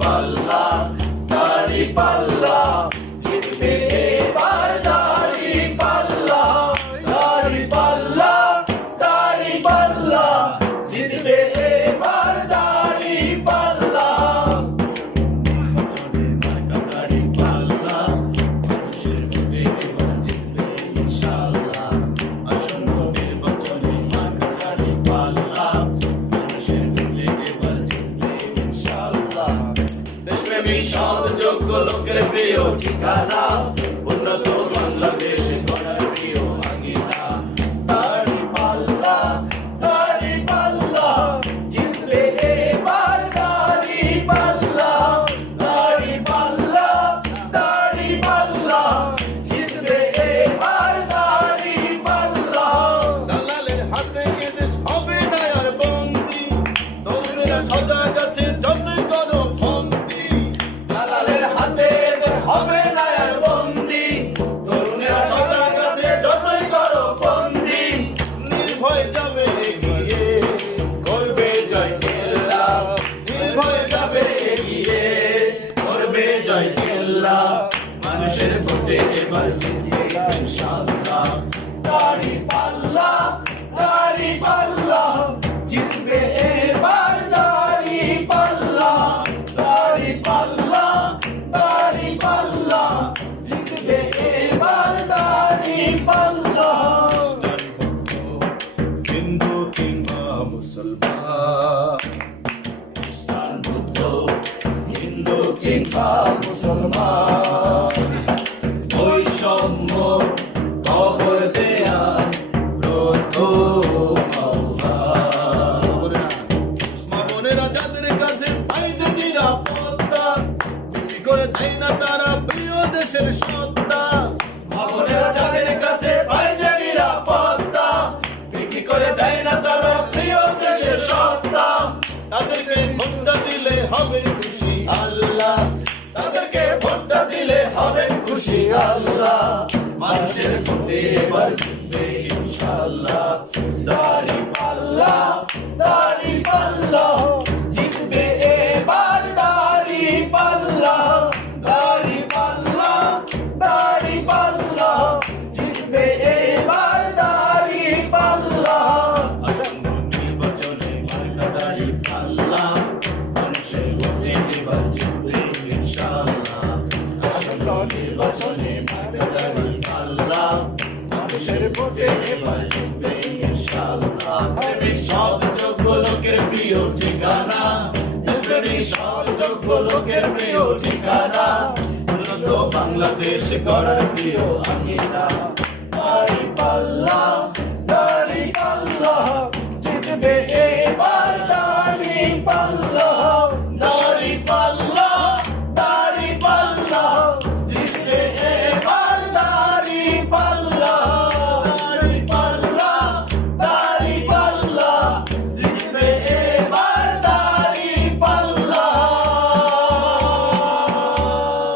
পাল্লা, দাড়ি পাল্লা, জিতবে এবার দাড়ি পাল্লা, দাড়ি পাল্লা, দাড়ি পাল্লা, জিতবে এবার দাড়ি পাল্লা। দাড়ি পাল্লা, মানুষের ভোটে এবার জিতবে ইনশাআল্লাহ। আসন্ন নির্বাচনে মার্কা দাড়ি পাল্লা, মানুষের ভোটে এবার জিতবে ইনশাআল্লাহ। দেশপ্রেমী সৎ যোগ্য লোকের প্রিয় ঠিকানা, উন্নত বাংলাদেশ গড়ার প্রিয় আঙিনা। দাড়ি পাল্লা, দাড়ি পাল্লা, জিতবে এবার দাড়ি পাল্লা, দাড়ি পাল্লা, দাড়ি পাল্লা, জিতবে এবার দাড়ি পাল্লা। দালালের হাতে এদেশ হবে না আর বন্দি, তরুণেরা সজাগ আছে যতই করো ফন্দি। দালালের হাতে এদের হবে না আর বন্দি, তরুণেরা সজাগ আছে যতই করো বন্দি। নির্ভয় যাবে এগিয়ে, করবে জয় কেল্লা, নির্ভয়ে যাবে এগিয়ে, করবে জয় কেল্লা, মানুষের ভোটে এবার জিতবে ইনশাআল্লাহ। দাড়ি পাল্লা, দাড়ি পাল্লা, জিতবে এবার দাড়ি পাল্লা, দাড়ি পাল্লা, দাড়ি পাল্লা, জিতবে এবার দাড়ি পাল্লা। হিন্দু কিংবা মুসলমান, খ্রিস্টান বুদ্ধ হিন্দু কিংবা মুসলমান, বৈষম্য কবর দেয়া প্রথম আহ্বান। মা বোনেরা যাদের কাছে পাই যে নিরাপত্তা, বিক্রি করে দেয় না তারা প্রিয় দেশের সত্তা। মা বোনেরা যাদের কাছে পায় যে নিরাপত্তা, বিক্রি করে দেয় না তারা প্রিয় দেশের সত্তা। তাদেরকে ভোটটা দিলে হবে খুশি আল্লাহ, তাদেরকে ভোটটা দিলে হবেন খুশি আল্লাহ। মানুষের ভোটে এবার জিতবে ইনশাআল্লাহ। দাড়ি পাল্লা, দাড়ি পাল্লা, জিতবে এবার দাড়ি পাল্লা, দাড়ি পাল্লা, দাড়ি পাল্লা, জিতবে এবার দাড়ি পাল্লা। আসন্ন নির্বাচনে মার্কা দাড়ি পাল্লা, মানুষের ভোটে এবার জিতবে ইনশাআল্লাহ। আসন্ন নির্বাচনে মার্কা দাড়ি পাল্লা, মানুষের ভোটে এবার জিতবে ইনশাআল্লাহ। দেশপ্রেমিক সৎ যোগ্য লোকের প্রিয় ঠিকানা, দেশপ্রেমিক সৎ যোগ্য লোকের প্রিয় ঠিকানা, উন্নত বাংলাদেশ গড়ার প্রিয় আঙিনা।